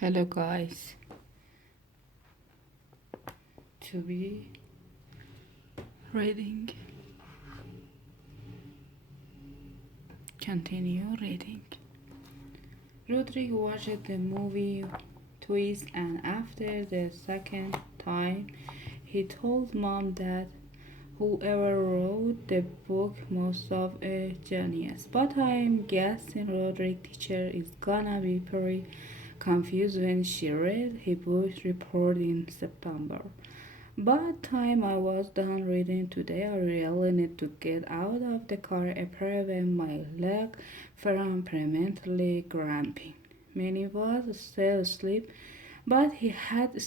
Hello guys, to be reading, continue reading. Rodrigo watched the movie twice, and after the second time he told mom that whoever wrote the book must have a genius. But I'm guessing Rodrigo's teacher is gonna be pretty confused when she read his book report in September. By the time I was done reading today, I really need to get out of the car and prevent my leg from permanently cramping. Manny was still asleep, but he had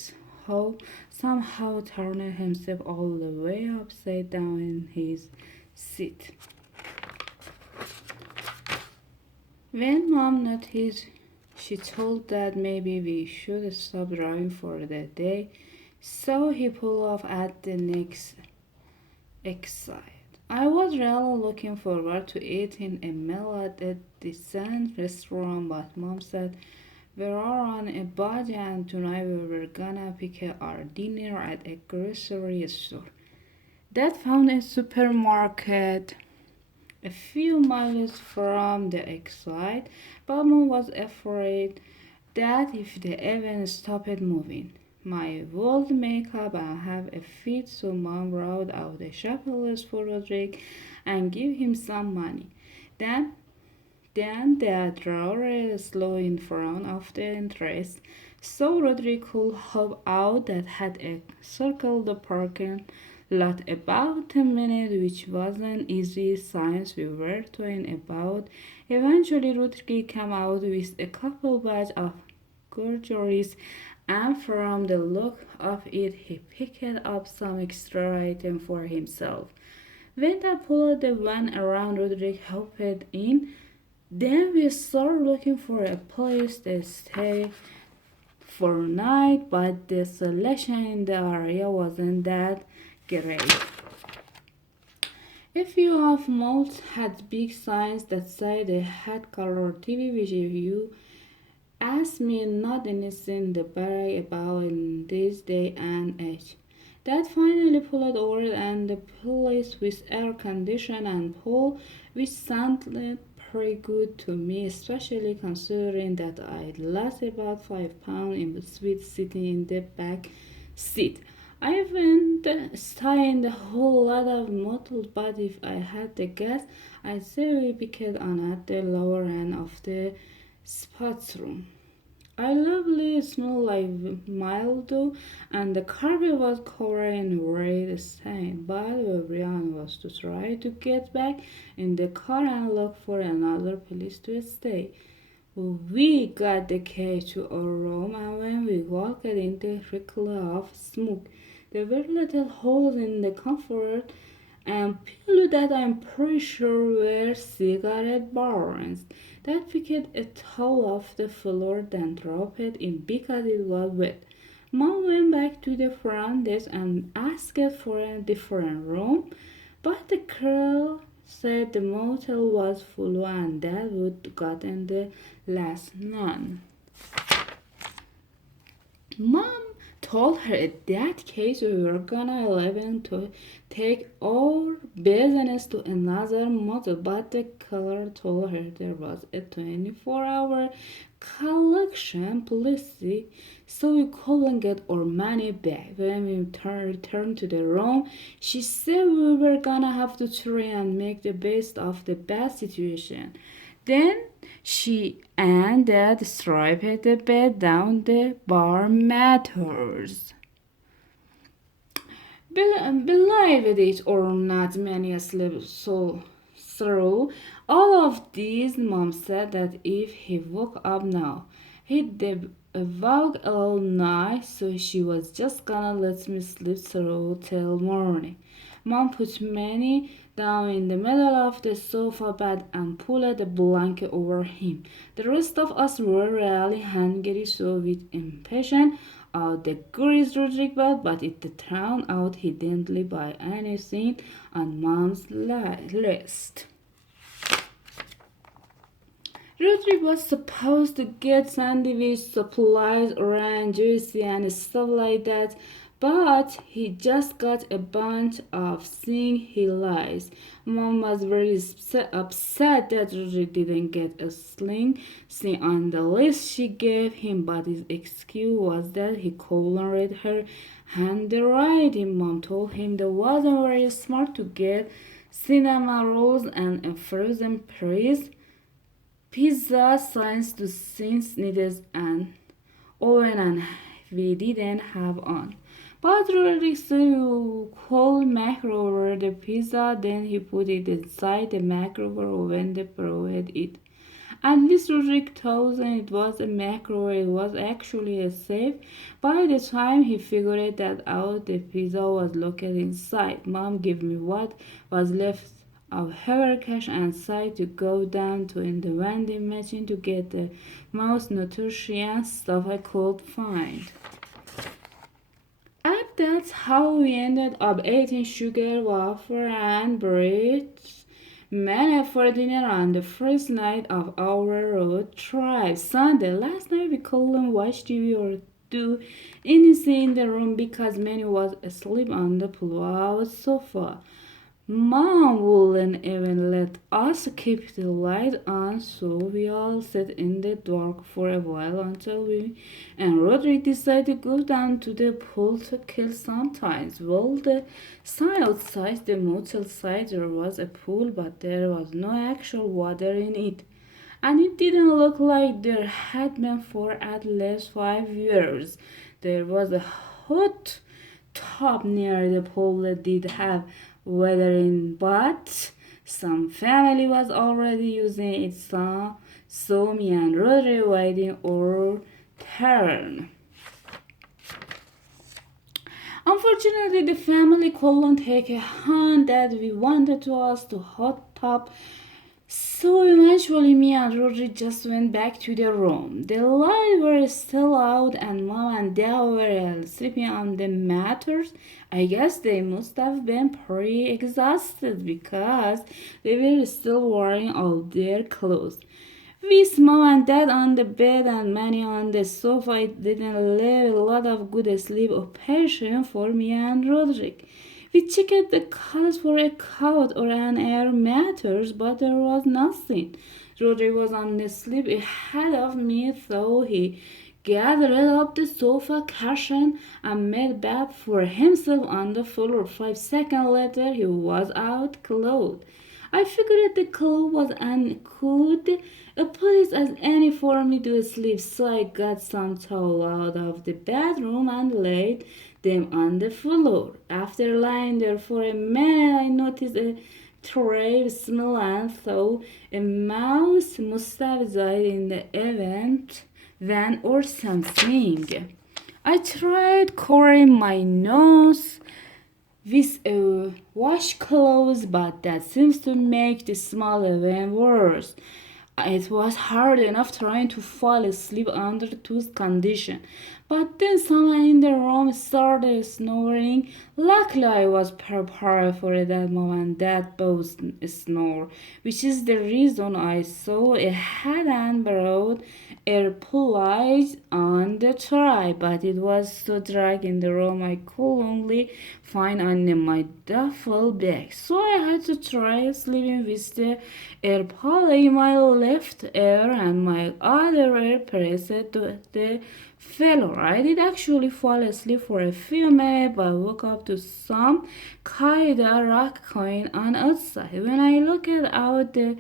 somehow turned himself all the way upside down in his seat. When Mom noticed, she told Dad maybe we should stop driving for the day, so he pulled off at the next exit. I was really looking forward to eating a meal at a decent restaurant, but Mom said we are on a budget and tonight we were gonna pick our dinner at a grocery store. Dad found a supermarket a few miles from the exit, but Mom was afraid that if the event stopped moving, my would makeup and have a fit, so Mom brought out a shopping list for Roderick and gave him some money. Then, then the drawer slow in front of the entrance, so Roderick could hop out that had a circled the parking lot about 10 minutes, which wasn't easy since we were talking about. Eventually, Roderick came out with a couple bags of groceries, and from the look of it, he picked up some extra item for himself. When I pulled the van around, Roderick hopped in. Then we started looking for a place to stay for night, but the selection in the area wasn't that great. A few of malls had big signs that said they had color TV, which you ask me not anything to brag about in this day and age. That finally pulled over and the place with air condition and pool, which sounded pretty good to me, especially considering that I'd lost about 5 pounds in the sweet sitting in the back seat. I haven't stayed a whole lot of motels, but if I had to guess, I'd say we picked on at the lower end of the sports room. I lovely smelled like mildew, and the carpet was covered in red stain. But everyone was to try to get back in the car and look for another place to stay. We got the key to our room, and when we walked in the trickle of smoke, there were little holes in the comfort and pillow that I'm pretty sure were cigarette burns. That picked a towel off the floor, then dropped it in because it was wet. Mom went back to the front desk and asked for a different room, but the girl said the motel was full and Dad would gotten the last none. Mom told her in that case we were gonna leave to take our business to another motel, but the killer told her there was a 24-hour collection policy, so we couldn't get our money back. When we returned to the room, she said we were gonna have to try and make the best of the bad situation. Then she and Dad striped the bed down the bar matters. Believe it or not, many slept so through all of these. Mom said that if he woke up now, he'd walk all night, so she was just gonna let me sleep through till morning. Mom put Manny down in the middle of the sofa bed and pulled the blanket over him. The rest of us were really hungry, so we impatient out the grease Roderick bought, but it turned out he didn't buy anything on Mom's list. Rodrigo was supposed to get sandwich supplies, orange juice, and stuff like that, but he just got a bunch of things he likes. Mom was very upset that Rodrigo didn't get a thing on the list she gave him, but his excuse was that he couldn't read her handwriting. Mom told him that wasn't very smart to get cinema rolls and a frozen pizza since the things needed an oven and we didn't have one. But Roderick cold microwave the pizza, then he put it inside the microwave oven to preheat it. At least Roderick thought it was a microwave, it was actually a safe. By the time he figured that out, the pizza was located inside. Mom gave me what was left of her cash and decided to go down to in the vending machine to get the most nutritious stuff I could find. And that's how we ended up eating sugar, wafer, and bread many for dinner on the first night of our road trip. Sunday, last night we couldn't watch TV or do anything in the room because Manny was asleep on the pull-out sofa. Mom wouldn't even let us keep the light on, so we all sat in the dark for a while until we and Roderick decided to go down to the pool to kill some time. Well, the sign outside the motel said there was a pool, but there was no actual water in it. And it didn't look like there had been for at least 5 years. There was a hot tub near the pool that did have weathering, but some family was already using it, so me and Rodri waiting our turn. Unfortunately, the family couldn't take a hand that we wanted to us to hot tub, so eventually me and Rodri just went back to the room. The lights were still out and Mom and Dad were sleeping on the matters. I guess they must have been pretty exhausted because they were still wearing all their clothes. With Mom and Dad on the bed and Manny on the sofa, it didn't leave a lot of good sleep option for me and Roderick. We checked the cars for a couch or an air mattress, but there was nothing. Roderick was on the sleep ahead of me, so he gathered up the sofa cushion and made bed for himself on the floor. 5 seconds later, he was out clothed. I figured the clothes was and could put it as any for me to sleep, so I got some towel out of the bedroom and laid them on the floor. After lying there for a minute, I noticed a strange smell and thought a mouse must have died in the event van or something. I tried covering my nose with a washcloth, but that seems to make the smell even worse. It was hard enough trying to fall asleep under those conditions. But then someone in the room started snoring. Luckily, I was prepared for that moment that both snore, which is the reason I saw a head and brought airplanes on the try. But it was so dark in the room I could only find under my duffel bag. So I had to try sleeping with the airplane in my left ear and my other ear pressed to the floor. I did actually fall asleep for a few minutes, but woke up to some kind of rock going on outside. When I looked out the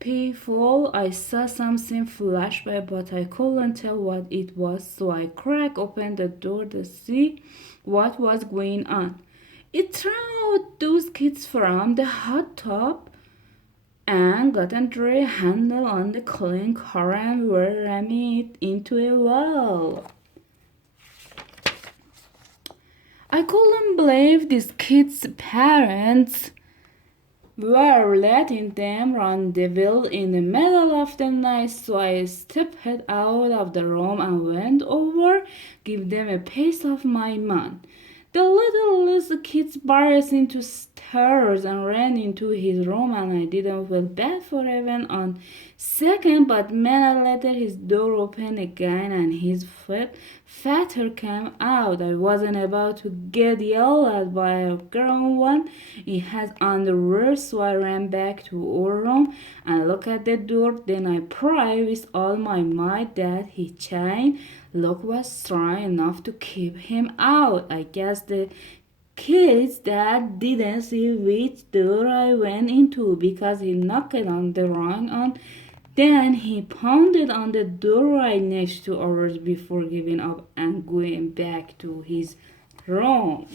peephole, I saw something flash by, but I couldn't tell what it was, so I cracked open the door to see what was going on. It turned out those kids from the hot tub and got under a handle on the clean car and were ramming it into a wall. I couldn't believe these kids' parents were letting them run the wheel in the middle of the night, so I stepped out of the room and went over, give them a piece of my mind. The little kid burst into tears and ran into his room, and I didn't feel bad for even on Second, but minute later his door opened again and his father came out. I wasn't about to get yelled at by a grown one. He had underwear, so I ran back to our room and looked at the door. Then I prayed with all my might that his chain lock was strong enough to keep him out. I guess the kids that didn't see which door I went into because he knocked on the wrong one. Then he pounded on the door right next to ours before giving up and going back to his room.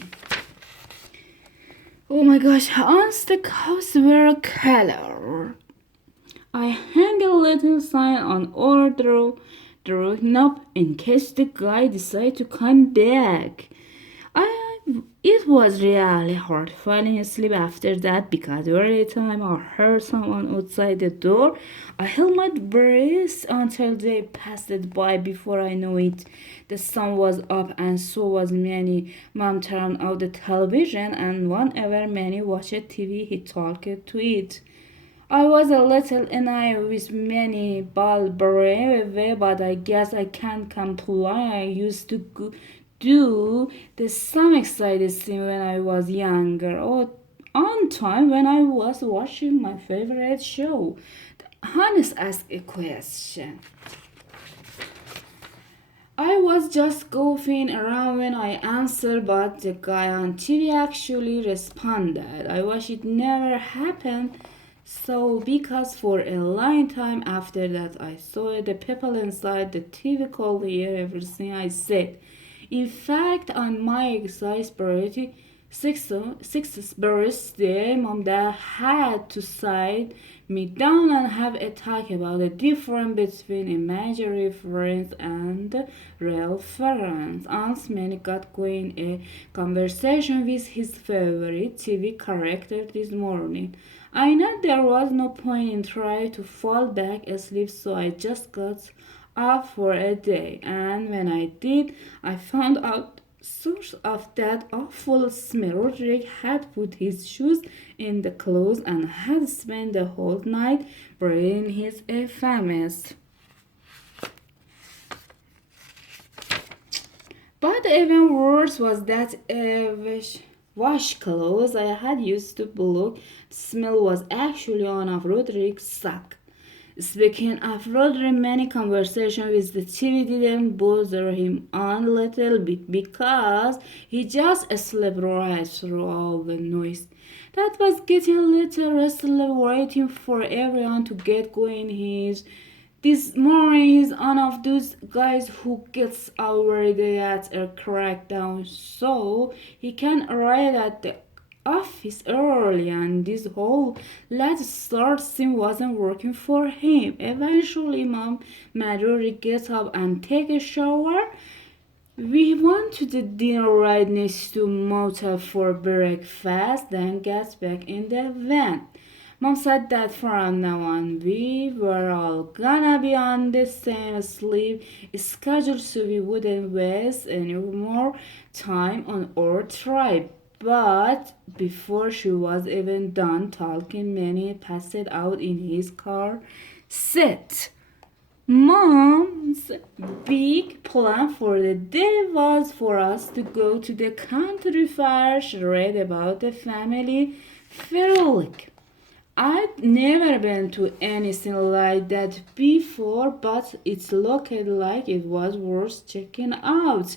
Oh my gosh, once the cows were color. I hung a little sign on our knob in case the guy decided to come back. It was really hard falling asleep after that because every time I heard someone outside the door, I held my breath until they passed by. Before I knew it, the sun was up and so was Manny. Mom turned off the television and whenever Manny watched TV, he talked to it. I was a little annoyed with many ball brave, but I guess I can't complain. I used to do the same excited thing when I was younger or on time when I was watching my favorite show. Hannes asked a question. I was just goofing around when I answered, but the guy on TV actually responded. I wish it never happened. So, because for a long time after that, I saw the people inside the TV could hear everything I said. In fact, on my exasperated sixth birthday, Mom Dad had to sit me down and have a talk about the difference between imaginary friends and real friends. Aunt Manny got going a conversation with his favorite TV character this morning. I know there was no point in trying to fall back asleep, so I just got up for a day. And when I did, I found out source of that awful smell. Roderick had put his shoes in the clothes and had spent the whole night breathing his famous. But even worse was that washcloths I had used to blow. The smell was actually one of Roderick's sock. Speaking of Roderick, many conversations with the TV didn't bother him a little bit because he just slept right through all the noise. That was getting a little restless waiting for everyone to get going. This morning he's one of those guys who gets already at a crackdown so he can arrive at the office early, and this whole let's start thing wasn't working for him. Eventually Mom made Rory get up and take a shower. We went to the dinner right next to motel for breakfast, then got back in the van. Mom said that from now on we were all gonna be on the same sleep schedule so we wouldn't waste any more time on our trip. But before she was even done talking, Manny passed out in his car seat. Mom's big plan for the day was for us to go to the country fair. She read about the family frolic. I'd never been to anything like that before, but it looked like it was worth checking out.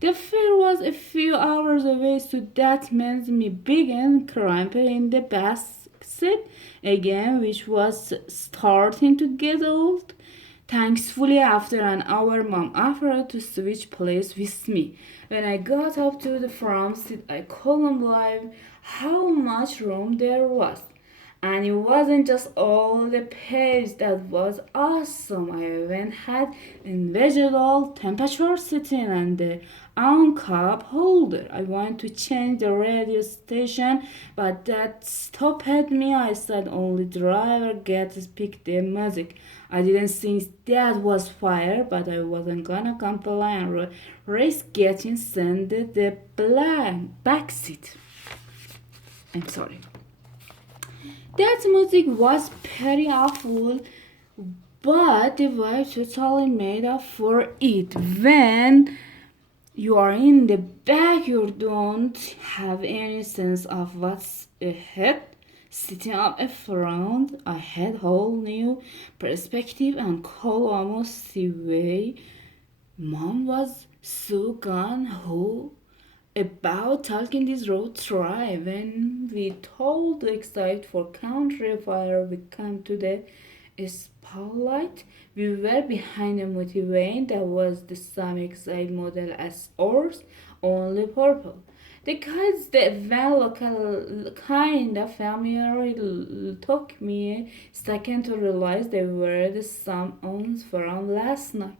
The fair was a few hours away, so that meant me began cramping in the basket again, which was starting to get old. Thankfully, after an hour, Mom offered to switch place with me. When I got up to the front seat, I couldn't believe how much room there was. And it wasn't just all the page that was awesome. I even had individual temperature setting and the on cup holder. I wanted to change the radio station, but that stopped me. I said only driver gets to pick the music. I didn't think that was fair, but I wasn't gonna complain and risk getting sent the back seat. I'm sorry. That music was pretty awful. but the wife totally made up for it. When you are in the back, you don't have any sense of what's ahead. Sitting up in front, I had whole new perspective and could almost see way. Mom was so gun ho about talking this road try. When we told excited for country fire, we come to the spotlight. We were behind a motivation that was the same exact model as ours, only purple. The kids that van local kind of familiar took me a second to realize they were the same ones from last night.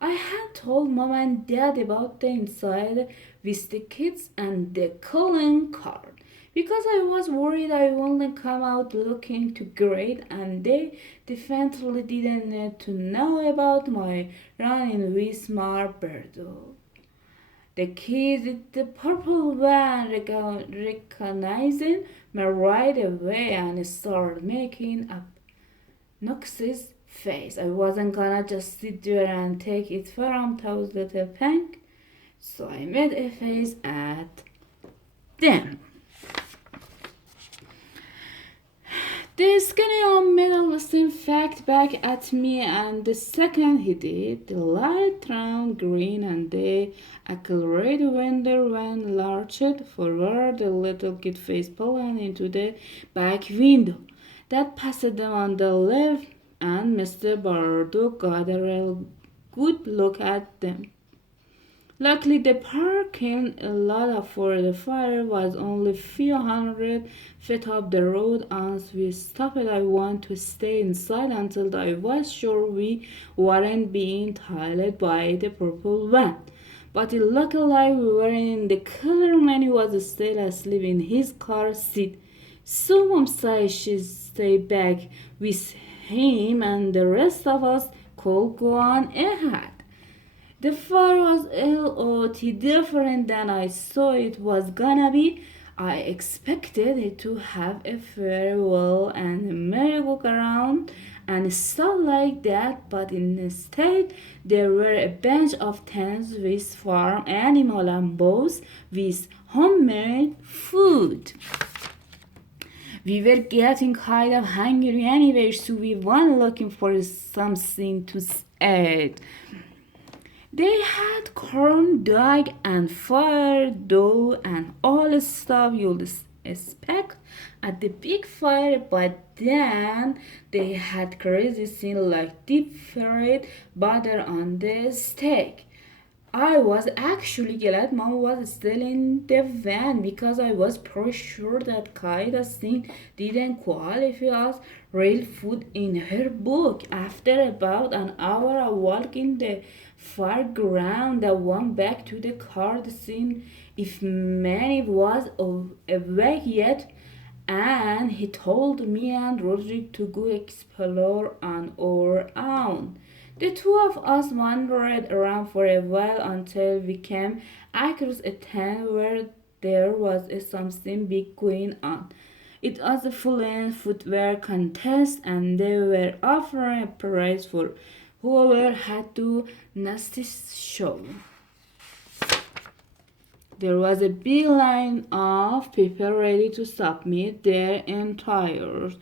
I had told mom and dad about the inside with the kids and the calling card because I was worried I wouldn't come out looking too great, and they definitely didn't need to know about my run-in with Marberto. The kids with the purple van recognizing me right away and started making up Nox's face. I wasn't gonna just sit there and take it from those little pink, so I made a face at them. The skinny young middle listened fact back at me, and the second he did, the light turned green and they accelerated when their van lurched forward. The little kid face plunged into the back window that passed them on the left, and Mr. Bardo got a real good look at them. Luckily, the parking lot for the fire was only a few hundred feet up the road. Once we stopped, I wanted to stay inside until I was sure we weren't being tailed by the purple van. But it looked like we were in the killer man. He was still asleep in his car seat. So Mom said she'd stay back with him and the rest of us could go on ahead. The fire was lot different than I saw it was gonna be. I expected it to have a farewell and a merry-go-round and stuff like that, but instead there were a bunch of tents with farm animal and bows with homemade food. We were getting kind of hungry anyway, so we went looking for something to eat. They had corn dog and fire dough and all the stuff you'd expect at the big fire, but then they had crazy things like deep fried butter on the steak. I was actually glad Mom was still in the van because I was pretty sure that kind of thing didn't qualify as real food in her book. After about an hour of walking the far ground, I went back to the car to see if Manny was awake yet, and he told me and Roderick to go explore on our own. The two of us wandered around for a while until we came across a tent where there was something big going on. It was a full-length footwear contest, and they were offering a prize for whoever had the nastiest show. There was a big line of people ready to submit their entires.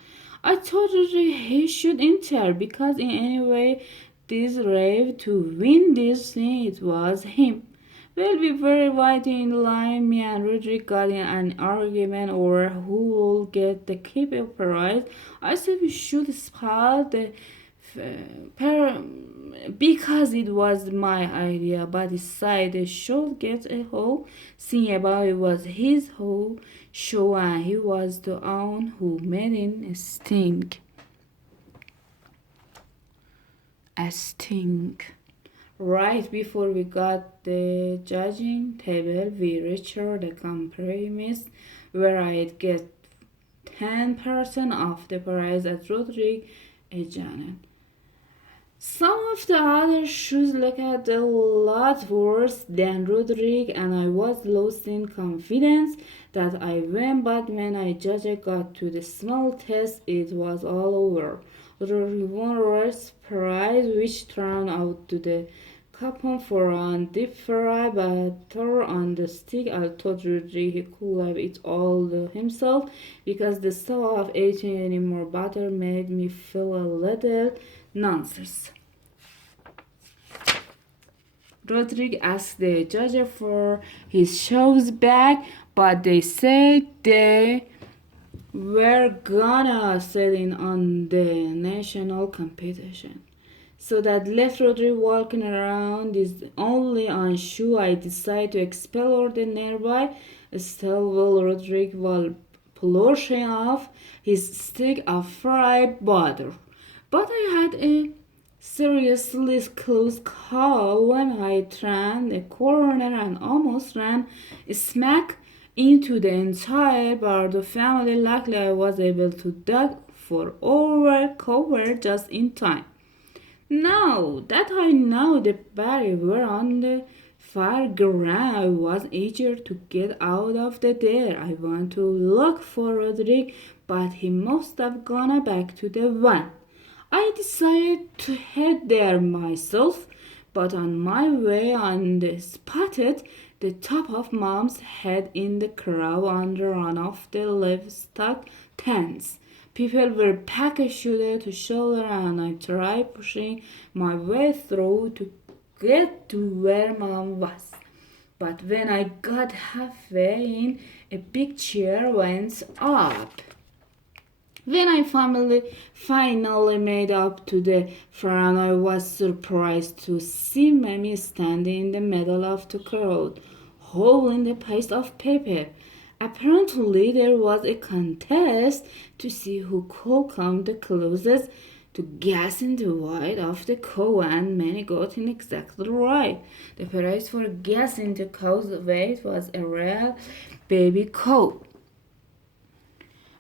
I thought he should enter because in any way this rave to win this thing it was him. Well, we were waiting in line. Me and Roderick got in an argument over who will get the keeper prize. I said we should spot the because it was my idea, but he said they should get a whole thing about it was his whole show and he was the one who made it stink. A stink. Right before we got the judging table, we reached the compromise where I'd get 10% off the price at Roderick and Janet. Some of the other shoes looked a lot worse than Roderick, and I was lost in confidence that I won, but when I just got to the small test, it was all over. Rodrigo won Roy's prize, which turned out to the coupon for a deep fry butter on the stick. I told Rodrigo he could have it all himself because the thought of eating any more butter made me feel a little nonsense. Rodrigo asked the judge for his shoes back, but they said they were gonna sell in on the national competition. So that left Rodrigo walking around is only on shoe. I decided to explore the nearby stable Rodrigo while polishing off his stick of fried butter. But I had a seriously close call when I turned the corner and almost ran smack into the entire Bardo family. Luckily, I was able to duck for over cover just in time. Now that I know the Barry were on the far ground, it was easier to get out of there. I want to look for Roderick, but he must have gone back to the van. I decided to head there myself, but on my way I spotted the top of Mom's head in the crowd under one of the livestock tents. People were packed shoulder to shoulder, and I tried pushing my way through to get to where Mom was. But when I got halfway in, a big chair went up. When I finally made up to the front, I was surprised to see Mammy standing in the middle of the crowd, holding the piece of paper. Apparently, there was a contest to see who could come the closest to guessing the weight of the cow, and many got it exactly right. The prize for guessing the cow's weight was a real baby cow.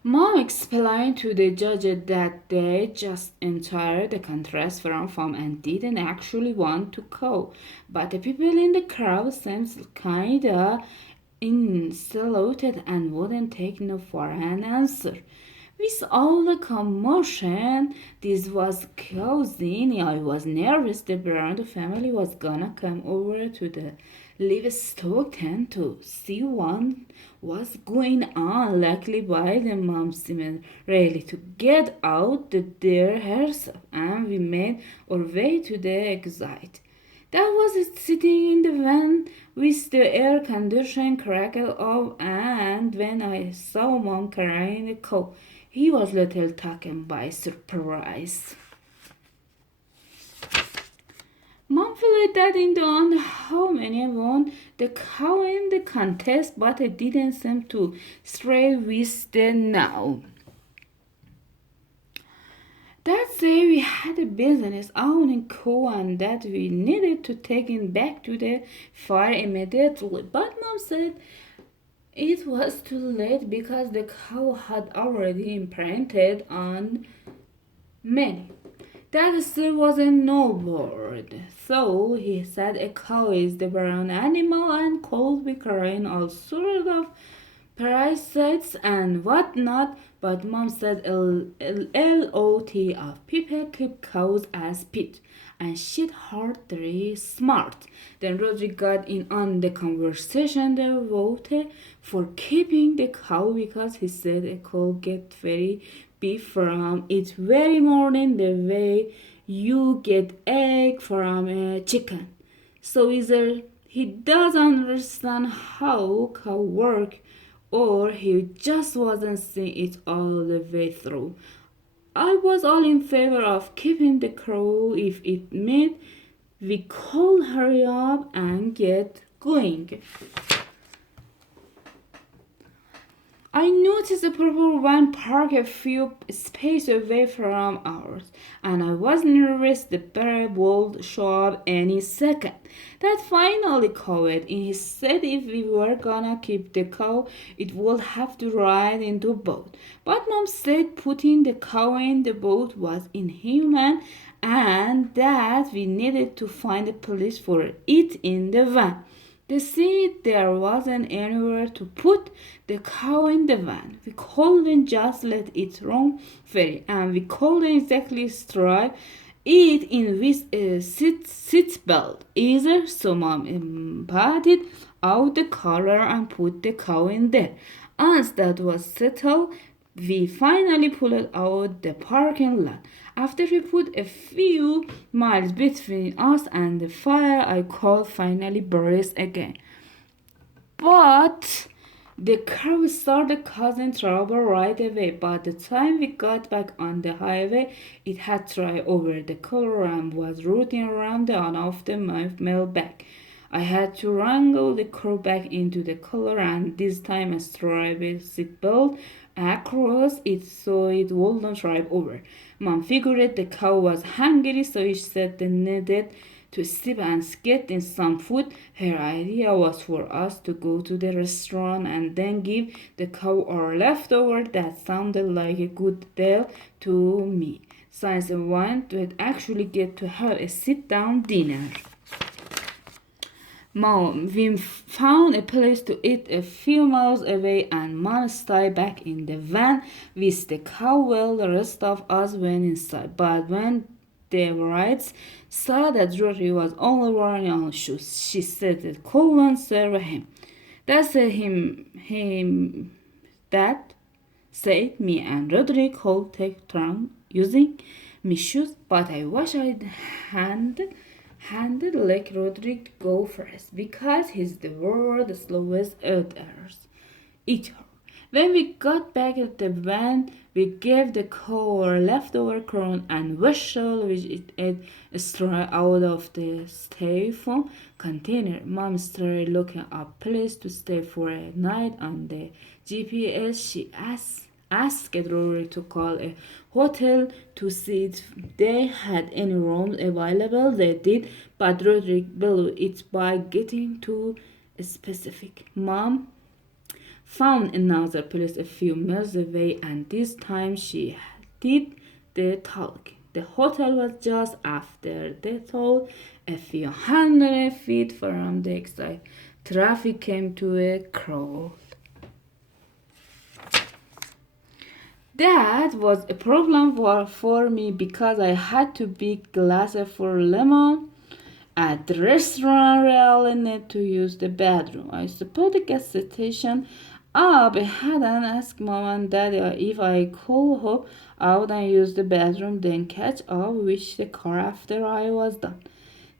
Mom explained to the judge that they just entered the contest from farm and didn't actually want to go. But the people in the crowd seemed kinda insulted and wouldn't take no for an answer. With all the commotion this was causing, I was nervous the Brown family was gonna come over to the livestock tent to see what was going on. Luckily, by the mom seemed ready to get out there herself, and we made our way to the exit. That was it, sitting in the van with the air conditioning crackle off, and when I saw Mom carrying the cow, he was little taken by surprise. Mom felt that in on how many won the cow in the contest, but it didn't seem to stray with them now. That day we had a business owning cow and that we needed to take it back to the farm immediately. But Mom said it was too late because the cow had already imprinted on many. That still wasn't no word. So he said a cow is the brown animal and could be carrying all sorts of parasites and whatnot, but Mom said a lot of people keep cows as pet, and she'd hardly smart. Then Rodri got in on the conversation. They voted for keeping the cow because he said it could get very beef from it very morning the way you get egg from a chicken. So either he doesn't understand how cow work or he just wasn't seeing it all the way through. I was all in favor of keeping the crow if it meant we could hurry up and get going. I noticed the purple van parked a few spaces away from ours, and I was nervous the bear would show up any second. That finally covered, and he said if we were gonna keep the cow, it would have to ride into a boat. But Mom said putting the cow in the boat was inhuman, and that we needed to find a place for it in the van. They said there wasn't anywhere to put the cow in the van. We couldn't just let it roam free, and we couldn't exactly strap it in with a seat belt either. So Mom emptied out the collar and put the cow in there. Once that was settled, we finally pulled out the parking lot. After we put a few miles between us and the fire, I could finally breathe again. But the car started causing trouble right away. By the time we got back on the highway, it had tried over the color and was rooting around on off the mailbag. I had to wrangle the car back into the color and this time a strap seatbelt across it so it wouldn't drive over. Mom figured the cow was hungry, so she said they needed to stop and get in some food. Her idea was for us to go to the restaurant and then give the cow our leftover. That sounded like a good deal to me, since I wanted to actually get to have a sit-down dinner. Mom, we found a place to eat a few miles away, and Mom stayed back in the van with the cow while the rest of us went inside. But when the brides saw that Rory was only wearing on shoes, she said it couldn't serve him. That said that said me and Roderick could take turn using my shoes, but I wish I'd handed let Roderick go first because he's the world's slowest eater. When we got back at the van, we gave the cow our leftover corn and whistle which it ate straight out of the styrofoam container. Mom started looking up place to stay for a night on the GPS. She asked Rory to call a hotel to see if they had any rooms available. They did, but Roderick blew it by getting too specific. Mom found another place a few miles away, and this time she did the talking. The hotel was just after they told a few hundred feet from the exit. Traffic came to a crawl. That was a problem for me because I had to be glasses for lemon. At the restaurant, I really need to use the bathroom. I suppose the gas station up. I hadn't asked Mom and Daddy if I could hop out and use the bathroom, then catch up with the car after I was done.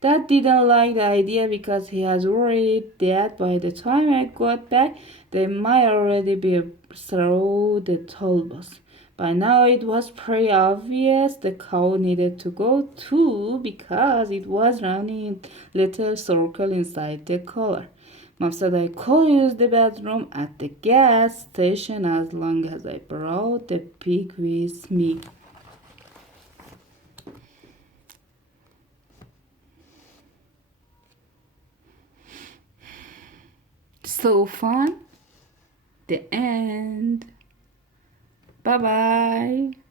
Dad didn't like the idea because he was worried that by the time I got back, they might already be through the toll bus. By now it was pretty obvious the cow needed to go too because it was running a little circle inside the collar. Mom said I could use the bathroom at the gas station as long as I brought the pig with me. So fun. The end. Bye bye.